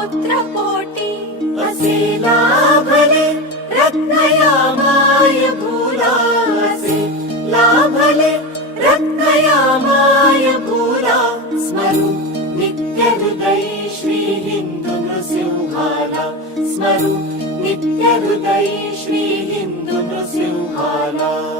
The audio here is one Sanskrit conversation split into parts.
पुत्र असे लाभले रत्नया माय असे लाभले रत्नया माय भूला। स्मरु नित्य हृदय श्री हिंदू नृसिंहाला स्मरु नित्य हृदय श्री हिंदू नृसिंहाला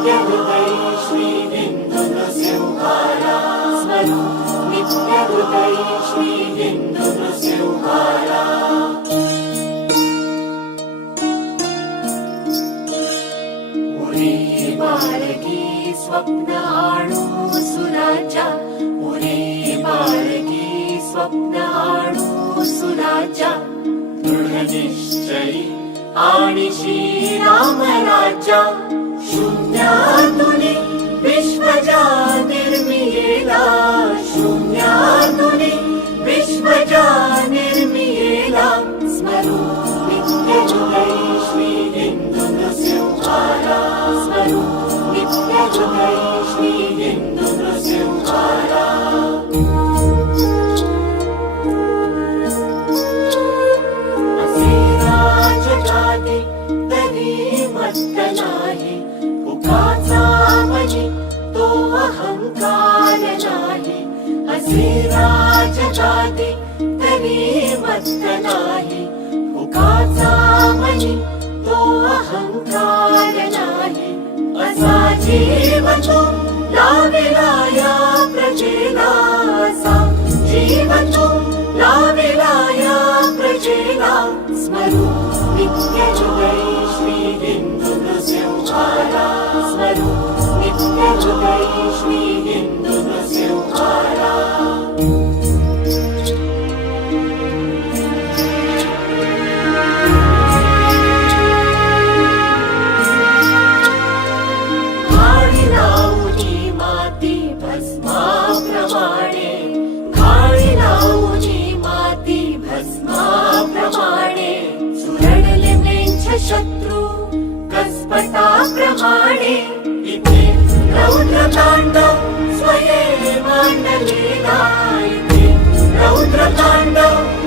नित्यहृदयी श्रीबिन्दुनसिंहाय स्मर नित्यहृदयी श्रीबिन्दुनसिंहाय बालकी स्वप्न आणू सुराच्या पुरे बालकी स्वप्न आणू सुराच्या दृढ निश्चयी आणि श्रीरामराजा শূন্যাতুনি বিশ্বজাতির মিলা শূন্যাতুনি বিশ্বজাতির मनी तो अहंकार नाही. असे राजगादी तरी मत्त नाही. उगाचा मनी तो अहंकार नाही. असा जीव तो लाविला लावूनी माती भस्माप्रमाणे घाळी लावूनी माती भस्माप्रमाणे सुरडले म्लेंछ शत्रू इथे रौद्रताण्डव स्वये माण्डले गायते रौद्रताण्डव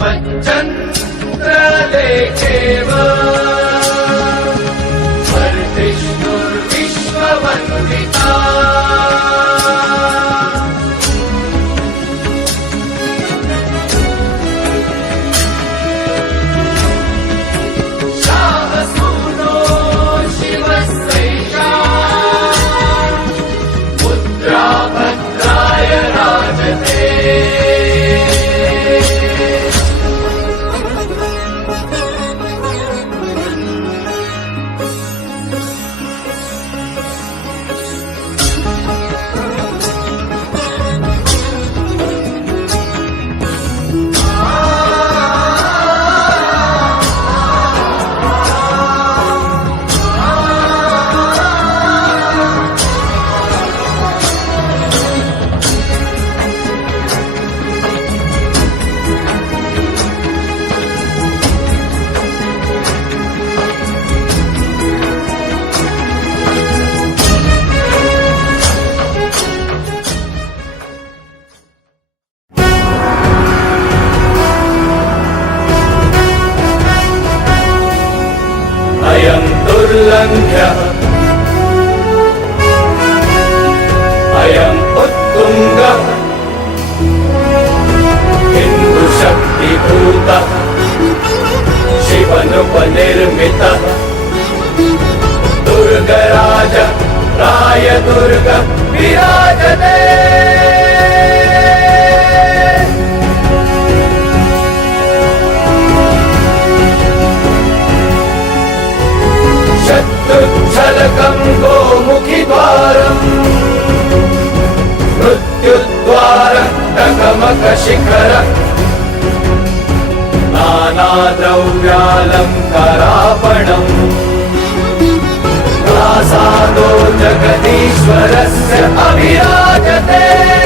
बच्चन लेखे हिन्दु शक्तिभूत शिवनुपनिर्मित दुर्गराज राय दुर्ग विराजते द्रव्यालङ्करापणम् प्रासादो जगदीश्वरस्य अभिराजते।